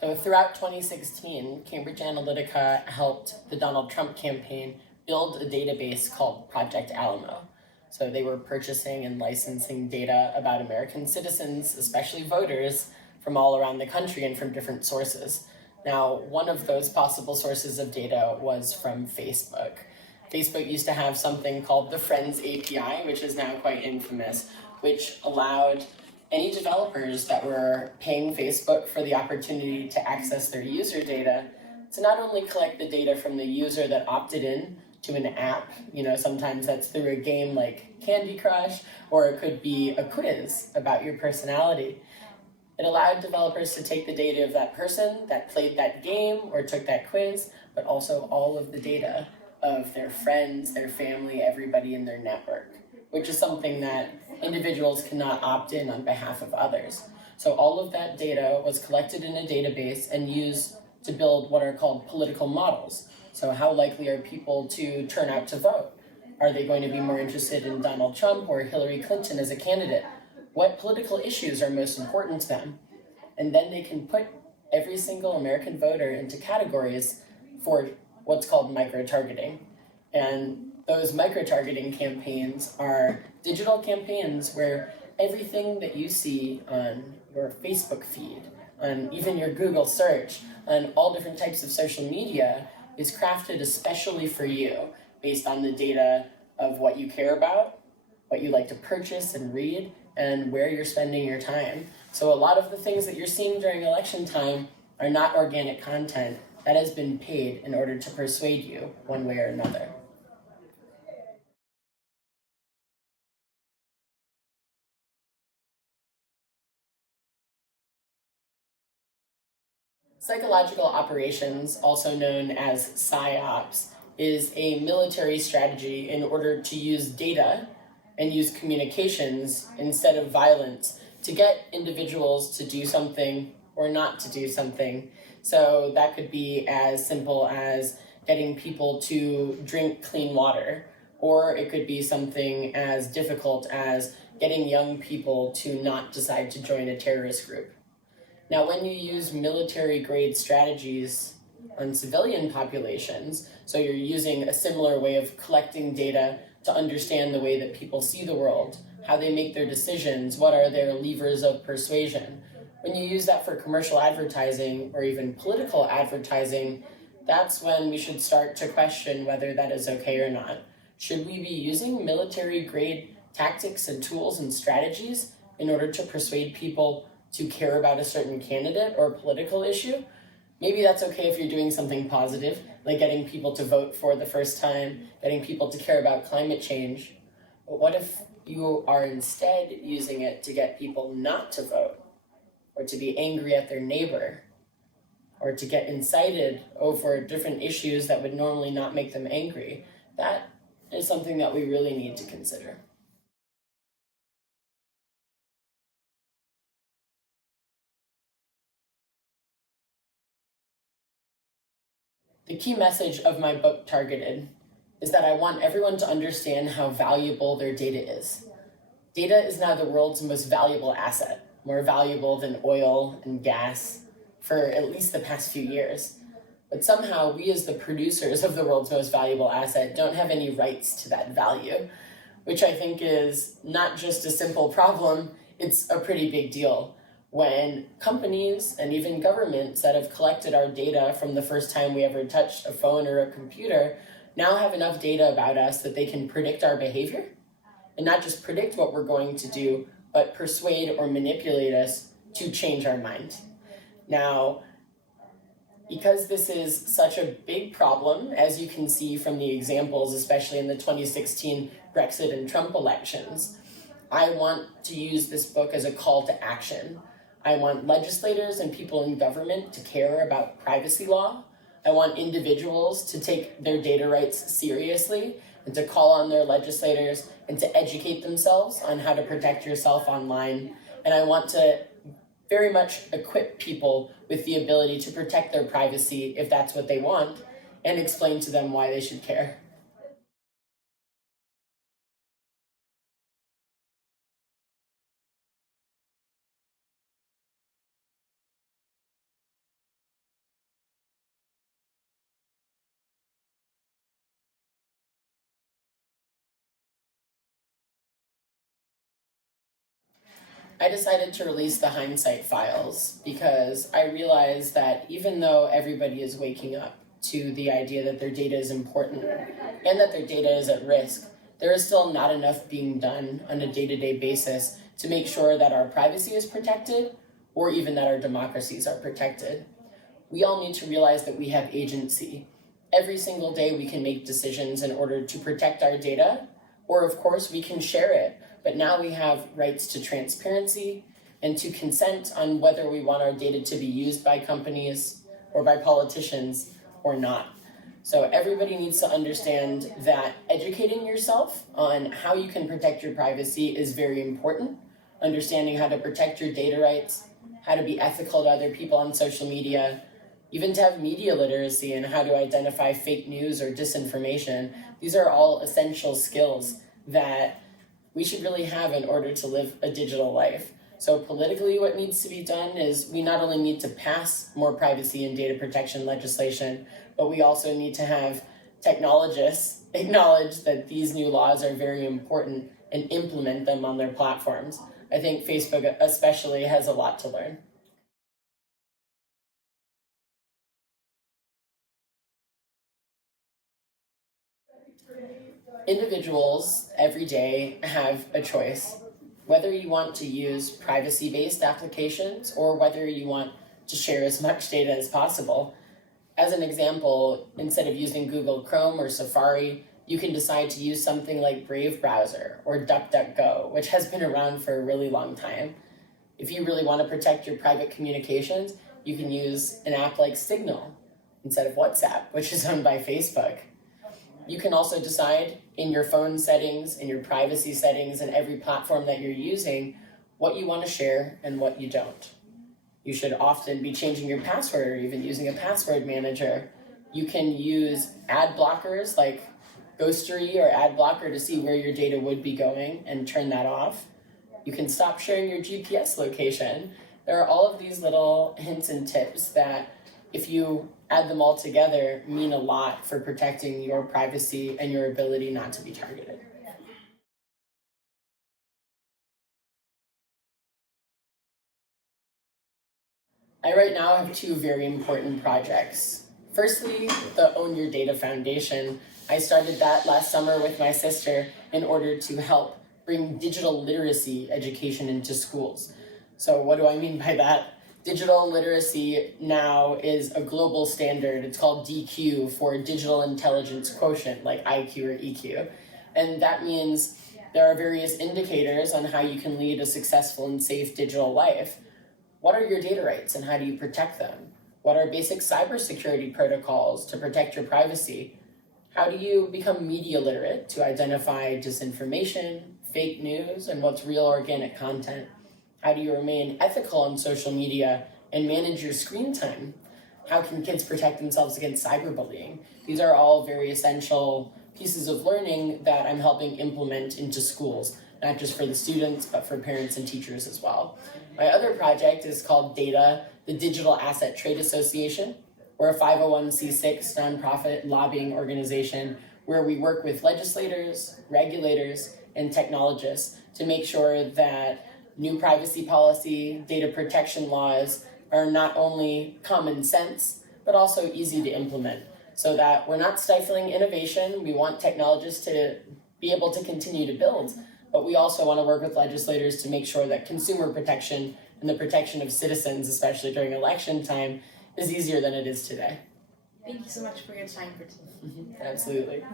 So throughout 2016, Cambridge Analytica helped the Donald Trump campaign build a database called Project Alamo. So they were purchasing and licensing data about American citizens, especially voters, from all around the country and from different sources. Now, one of those possible sources of data was from Facebook. Facebook used to have something called the Friends API, which is now quite infamous, which allowed any developers that were paying Facebook for the opportunity to access their user data to not only collect the data from the user that opted in to an app, sometimes that's through a game like Candy Crush, or it could be a quiz about your personality. It allowed developers to take the data of that person that played that game or took that quiz, but also all of the data of their friends, their family, everybody in their network, which is something that individuals cannot opt in on behalf of others. So all of that data was collected in a database and used to build what are called political models. So how likely are people to turn out to vote? Are they going to be more interested in Donald Trump or Hillary Clinton as a candidate? What political issues are most important to them? And then they can put every single American voter into categories for what's called micro-targeting. And those micro-targeting campaigns are digital campaigns where everything that you see on your Facebook feed, on even your Google search, on all different types of social media is crafted especially for you based on the data of what you care about, what you like to purchase and read, and where you're spending your time. So a lot of the things that you're seeing during election time are not organic content that has been paid in order to persuade you one way or another. Psychological operations, also known as PSYOPs, is a military strategy in order to use data and use communications instead of violence to get individuals to do something or not to do something. So that could be as simple as getting people to drink clean water, or it could be something as difficult as getting young people to not decide to join a terrorist group. Now, when you use military-grade strategies on civilian populations, so you're using a similar way of collecting data to understand the way that people see the world, how they make their decisions, what are their levers of persuasion. When you use that for commercial advertising or even political advertising, that's when we should start to question whether that is okay or not. Should we be using military-grade tactics and tools and strategies in order to persuade people to care about a certain candidate or political issue? Maybe that's okay if you're doing something positive, like getting people to vote for the first time, getting people to care about climate change. But what if you are instead using it to get people not to vote, or to be angry at their neighbor, or to get incited over different issues that would normally not make them angry? That is something that we really need to consider. The key message of my book, Targeted, is that I want everyone to understand how valuable their data is. Data is now the world's most valuable asset, more valuable than oil and gas for at least the past few years. But somehow we as the producers of the world's most valuable asset don't have any rights to that value, which I think is not just a simple problem, it's a pretty big deal. When companies and even governments that have collected our data from the first time we ever touched a phone or a computer now have enough data about us that they can predict our behavior, and not just predict what we're going to do, but persuade or manipulate us to change our mind. Now, because this is such a big problem, as you can see from the examples, especially in the 2016 Brexit and Trump elections, I want to use this book as a call to action. I want legislators and people in government to care about privacy law. I want individuals to take their data rights seriously and to call on their legislators and to educate themselves on how to protect yourself online. And I want to very much equip people with the ability to protect their privacy if that's what they want, and explain to them why they should care. I decided to release the hindsight files because I realized that even though everybody is waking up to the idea that their data is important and that their data is at risk, there is still not enough being done on a day-to-day basis to make sure that our privacy is protected or even that our democracies are protected. We all need to realize that we have agency. Every single day we can make decisions in order to protect our data, or of course we can share it, but now we have rights to transparency and to consent on whether we want our data to be used by companies or by politicians or not. So everybody needs to understand that educating yourself on how you can protect your privacy is very important. Understanding how to protect your data rights, how to be ethical to other people on social media, even to have media literacy and how to identify fake news or disinformation. These are all essential skills that we should really have in order to live a digital life. So politically, what needs to be done is we not only need to pass more privacy and data protection legislation, but we also need to have technologists acknowledge that these new laws are very important and implement them on their platforms. I think Facebook especially has a lot to learn. Individuals every day have a choice, whether you want to use privacy-based applications or whether you want to share as much data as possible. As an example, instead of using Google Chrome or Safari, you can decide to use something like Brave Browser or DuckDuckGo, which has been around for a really long time. If you really want to protect your private communications, you can use an app like Signal instead of WhatsApp, which is owned by Facebook. You can also decide in your phone settings, in your privacy settings, and every platform that you're using, what you want to share and what you don't. You should often be changing your password or even using a password manager. You can use ad blockers like Ghostery or AdBlocker to see where your data would be going and turn that off. You can stop sharing your GPS location. There are all of these little hints and tips that, if you add them all together, mean a lot for protecting your privacy and your ability not to be targeted. I right now have two very important projects. Firstly, the Own Your Data Foundation. I started that last summer with my sister in order to help bring digital literacy education into schools. So what do I mean by that? Digital literacy now is a global standard. It's called DQ for Digital Intelligence Quotient, like IQ or EQ. And that means there are various indicators on how you can lead a successful and safe digital life. What are your data rights and how do you protect them? What are basic cybersecurity protocols to protect your privacy? How do you become media literate to identify disinformation, fake news, and what's real organic content? How do you remain ethical on social media and manage your screen time? How can kids protect themselves against cyberbullying? These are all very essential pieces of learning that I'm helping implement into schools, not just for the students, but for parents and teachers as well. My other project is called DATA, the Digital Asset Trade Association. We're a 501c6 nonprofit lobbying organization where we work with legislators, regulators, and technologists to make sure that new privacy policy, data protection laws are not only common sense, but also easy to implement so that we're not stifling innovation. We want technologists to be able to continue to build, but we also want to work with legislators to make sure that consumer protection and the protection of citizens, especially during election time, is easier than it is today. Thank you so much for your time, Brittany. Absolutely.